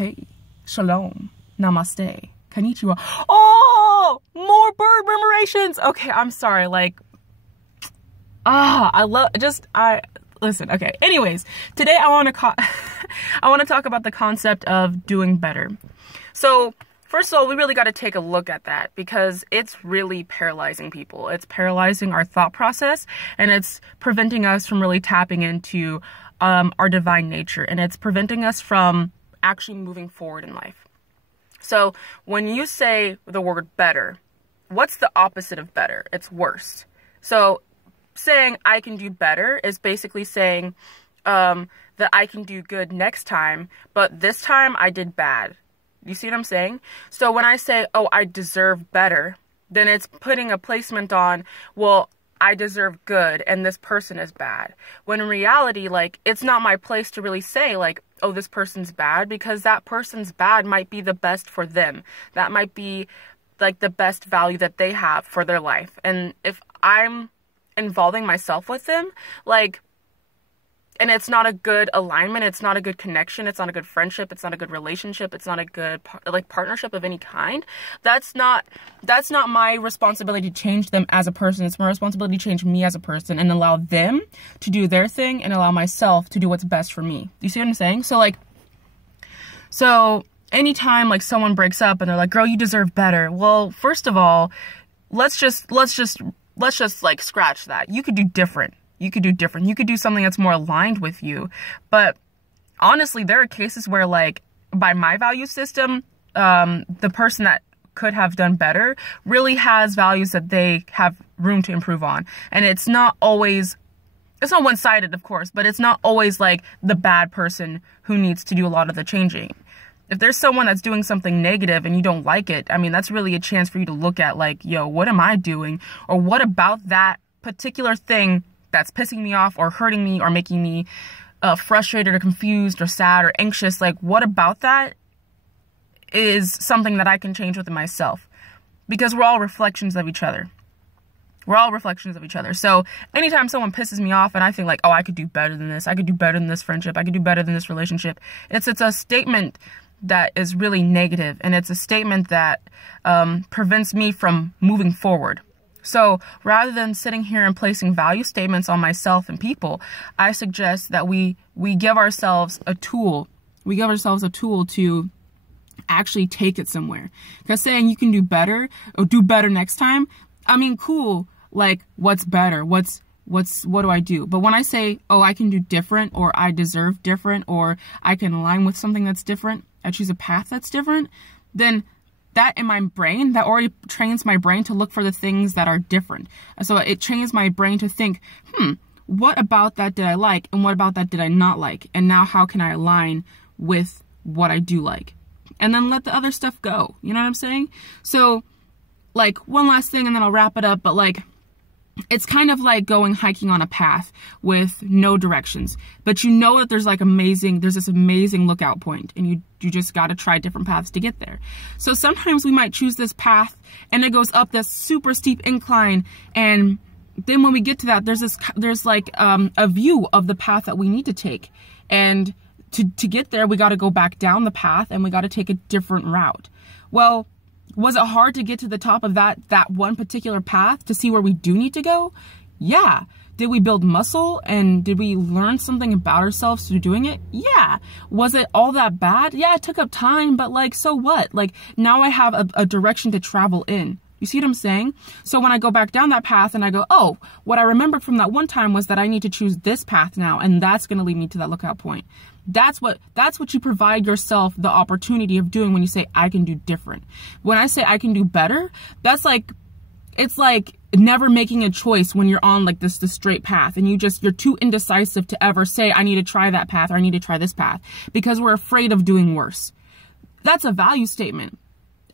Hey, shalom, namaste, konnichiwa. Oh, more bird murmurations. Okay, I'm sorry. Listen. Okay. Anyways, today I want to talk about the concept of doing better. So, first of all, we really got to take a look at that because it's really paralyzing people. It's paralyzing our thought process, and it's preventing us from really tapping into our divine nature, and it's preventing us from actually moving forward in life. So when you say the word better, what's the opposite of better? It's worse. So saying I can do better is basically saying that I can do good next time, but this time I did bad. You see what I'm saying? So when I say, oh, I deserve better, then it's putting a placement on, well, I deserve good and this person is bad. When in reality, it's not my place to really say, oh, this person's bad, because that person's bad might be the best for them. That might be, the best value that they have for their life. And if I'm involving myself with them, and it's not a good alignment, it's not a good connection, it's not a good friendship, it's not a good relationship, it's not a good partnership of any kind, that's not my responsibility to change them as a person. It's my responsibility to change me as a person and allow them to do their thing and allow myself to do what's best for me. You see what I'm saying? So anytime someone breaks up and they're like, girl, you deserve better. Well, first of all, let's just scratch that. You could do different. You could do something that's more aligned with you. But honestly, there are cases where, by my value system, the person that could have done better really has values that they have room to improve on. And it's not one-sided, of course, but it's not always the bad person who needs to do a lot of the changing. If there's someone that's doing something negative and you don't like it, I mean, that's really a chance for you to look at yo, what am I doing? Or what about that particular thing that's pissing me off or hurting me or making me frustrated or confused or sad or anxious? What about that is something that I can change within myself? Because we're all reflections of each other. So anytime someone pisses me off and I think oh, I could do better than this, I could do better than this friendship, I could do better than this relationship, it's a statement that is really negative, and it's a statement that prevents me from moving forward. So rather than sitting here and placing value statements on myself and people, I suggest that we give ourselves a tool. We give ourselves a tool to actually take it somewhere. Because saying you can do better or do better next time, I mean, cool. What's better? What do I do? But when I say, oh, I can do different, or I deserve different, or I can align with something that's different, I choose a path that's different, then that in my brain, that already trains my brain to look for the things that are different. So it trains my brain to think, what about that did I like? And what about that did I not like? And now how can I align with what I do like? And then let the other stuff go. You know what I'm saying? So one last thing and then I'll wrap it up. But it's kind of like going hiking on a path with no directions, but you know that there's this amazing lookout point, and you just got to try different paths to get there. So sometimes we might choose this path and it goes up this super steep incline, and then when we get to that, there's a view of the path that we need to take, and to get there we got to go back down the path and we got to take a different route. Well, was it hard to get to the top of that one particular path to see where we do need to go? Yeah. Did we build muscle, and did we learn something about ourselves through doing it? Yeah. Was it all that bad? Yeah, it took up time, but so what? Now I have a direction to travel in. You see what I'm saying? So when I go back down that path and I go, oh, what I remembered from that one time was that I need to choose this path now, and that's going to lead me to that lookout point. That's what you provide yourself the opportunity of doing when you say, I can do different. When I say I can do better, that's it's never making a choice when you're on this straight path, and you're too indecisive to ever say, I need to try that path or I need to try this path, because we're afraid of doing worse. That's a value statement.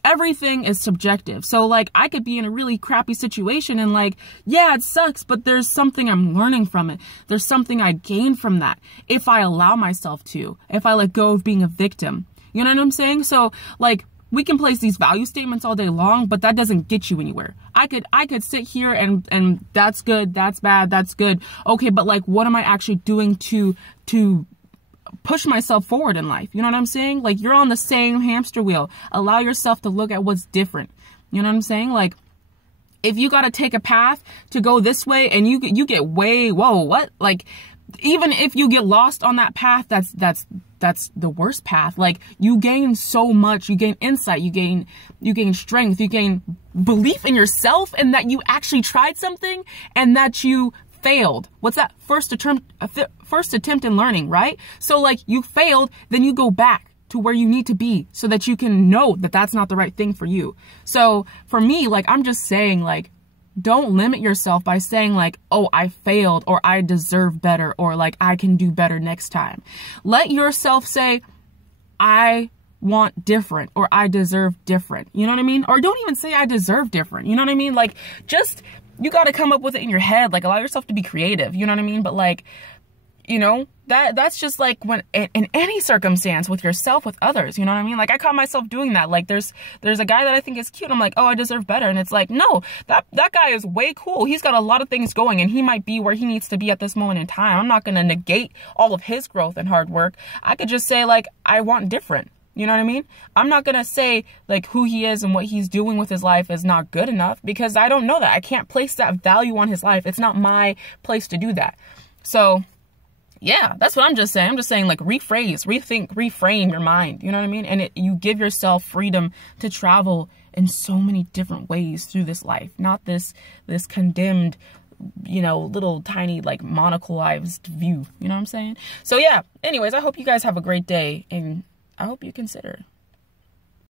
Everything is subjective. So I could be in a really crappy situation and yeah, it sucks, but there's something I'm learning from it. There's something I gain from that if I allow myself to, if I let go of being a victim. You know what I'm saying? So we can place these value statements all day long, but that doesn't get you anywhere. I could sit here and that's good, that's bad, that's good. Okay, but what am I actually doing to push myself forward in life. You know what I'm saying? Like, you're on the same hamster wheel. Allow yourself to look at what's different. You know what I'm saying? Like, if you got to take a path to go this way and you get way, whoa, what? Like, even if you get lost on that path, that's the worst path. Like, you gain so much. You gain insight. You gain strength. You gain belief in yourself, and that you actually tried something and that you failed. What's that? First attempt in learning, right? So like, you failed, then you go back to where you need to be so that you can know that that's not the right thing for you. So for me, like, I'm just saying, like, don't limit yourself by saying like, oh, I failed, or I deserve better, or like, I can do better next time. Let yourself say, I want different, or I deserve different. You know what I mean? Or don't even say I deserve different. You know what I mean? Like, just, you got to come up with it in your head. Like, allow yourself to be creative. You know what I mean? But like, you know, that's just like when in any circumstance, with yourself, with others, you know what I mean? Like, I caught myself doing that. Like, there's a guy that I think is cute. I'm like, oh, I deserve better. And it's like, no, that guy is way cool. He's got a lot of things going, and he might be where he needs to be at this moment in time. I'm not going to negate all of his growth and hard work. I could just say like, I want different. You know what I mean? I'm not going to say like who he is and what he's doing with his life is not good enough, because I don't know that. I can't place that value on his life. It's not my place to do that. So yeah, that's what I'm just saying. I'm just saying, like, rephrase, rethink, reframe your mind. You know what I mean? And you give yourself freedom to travel in so many different ways through this life. Not this condemned, you know, little tiny, like, monocleized view. You know what I'm saying? So yeah, anyways, I hope you guys have a great day, and I hope you consider